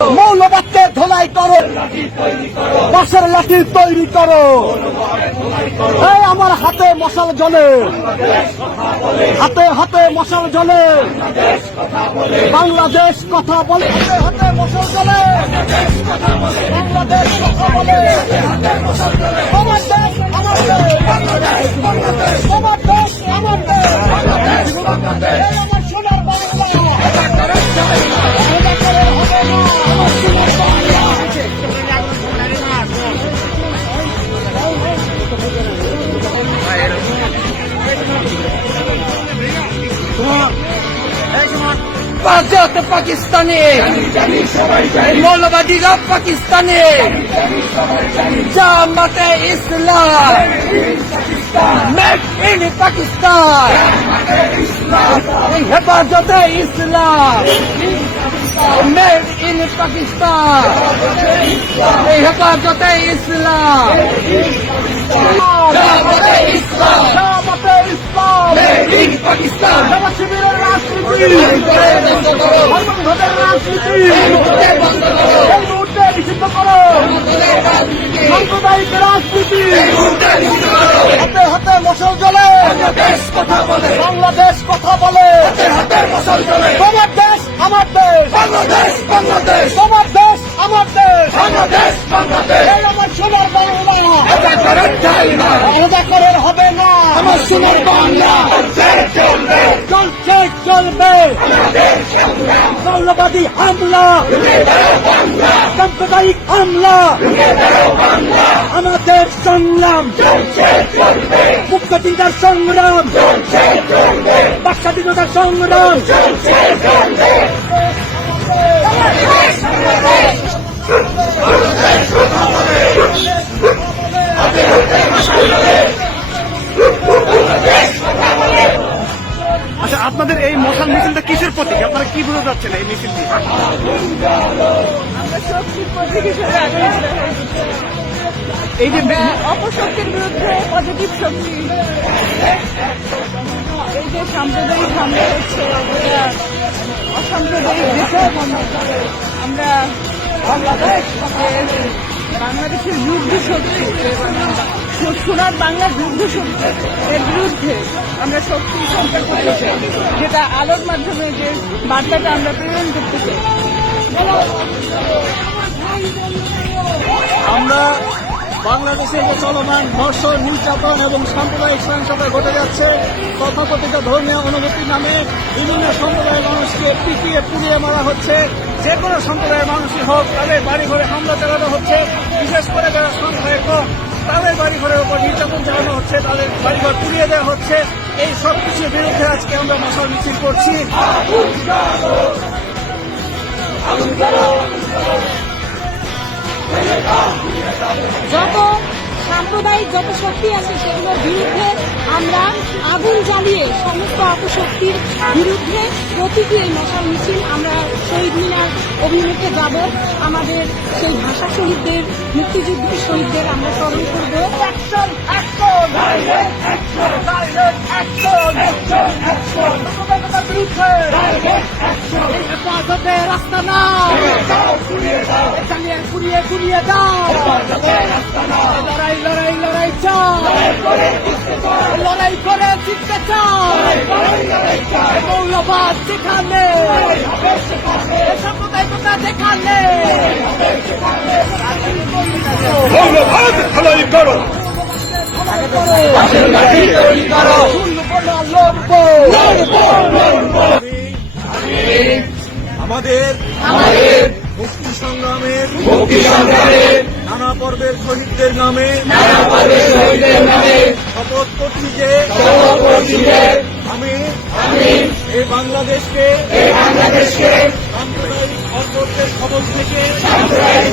মৌলবাদকে ধোলাই করো। বাঁশের লাঠি তৈরি করো। এই আমার হাতে মশাল জ্বলে। হাতে হাতে মশাল জ্বলে। বাংলাদেশ কথা বলে। হাতে হাতে মশাল জ্বলে। বাংলাদেশ কথা বলে। আমার দেশ আমার দেশ। আমার দেশ আমার দেশ। বাজাত পাকিস্তানে। মৌলবাদীরা পাকিস্তানে। জামাতে ইসলাম। মেক ইন পাকিস্তান হেফাজতে ইসলাম। মেড ইন পাকিস্তান হেফাজতে ইসলাম। ইসলাম। ইন পাকিস্তান। শিবিরের নিষিদ্ধ করো সাম্প্রদায়িক রাজনীতি হাতে হাতে মশাল জ্বলে কথা বলে। বাংলাদেশ কথা বলে হাতে মশাল চলে তোমার দেশ আমার দেশ। বাংলাদেশ মৌলবাদী হামলা। সাম্প্রদায়িক হামলা। আমাদের সংগ্রাম। মুক্তিদার সংগ্রাম। বাক স্বাধীনতার সংগ্রাম। আচ্ছা আপনাদের এই মশাল মিছিলটা কিসের প্রতীক? আপনারা কি বুঝতে যাচ্ছেন এই মিছিলটি? এই যে অপশক্তির বিরুদ্ধে পজিটিভ শক্তি। এই যে সাম্প্রদায়িক হামলা হচ্ছে অসাম্প্রদায়িক দেশের আমরা বাংলাদেশ বাংলাদেশের যুদ্ধ শক্তি। সোনার বাংলার যুদ্ধ এর বিরুদ্ধে আমরা শক্তি সঞ্চার করতে চাই, যেটা আলোর মাধ্যমে যে বার্তাটা আমরা প্রেরণ করতে আমরা বাংলাদেশে যে চলমান ধর্ষণ, নির্যাতন এবং সাম্প্রদায়িক সহিংসতা ঘটে যাচ্ছে, তথাকথিত ধর্মীয় অনুভূতি নামে বিভিন্ন সম্প্রদায়ের মানুষকে পিটিয়ে পুড়িয়ে মারা হচ্ছে। যে কোনো সম্প্রদায়ের মানুষই হোক, তাদের বাড়ি ঘরে হামলা চালানো হচ্ছে। বিশেষ করে যারা সংখ্যায় তাদের বাড়ি ঘরের উপর নির্যাতন চালানো হচ্ছে, তাদের বাড়িঘর পুড়িয়ে দেওয়া হচ্ছে। এই সব কিছুর বিরুদ্ধে আজকে আমরা মশাল মিছিল করছি। যত সাম্প্রদায়িক যত শক্তি আছে সেগুলোর বিরুদ্ধে আমরা আগুন জ্বালিয়ে সমস্ত অপশক্তির বিরুদ্ধে প্রতিটি এই মশাল মিছিল আমরা শহীদ মিনার অভিমুখে যাব। আমাদের সেই ভাষা শহীদদের, মুক্তিযুদ্ধ শহীদদের আমরা স্মরণ করব। অ্যাকশন বিরুদ্ধে। হেফাজতে রাস্তা নাও চালিয়ে পুড়িয়ে পুড়িয়ে দাও। লড়াই লড়াই লড়াই চাও। লড়াই করে জিততে চাও। মৌলবাদ যেখানে। সাম্প্রদায়িকতা যেখানে। মৌলবাদ ফলাই করো তৈরি করো। আমাদের আমাদের মুক্তি সংগ্রামের মুক্তি সংগ্রামের নানা পর্বের শহীদদের নামে নানা পর্বের শহীদদের নামে শপথ করছি যে শপথ করছি যে আমি আমি এই বাংলাদেশকে এই বাংলাদেশকে সাম্প্রদায়িক বর্বরদের খবর থেকে সাম্প্রদায়িক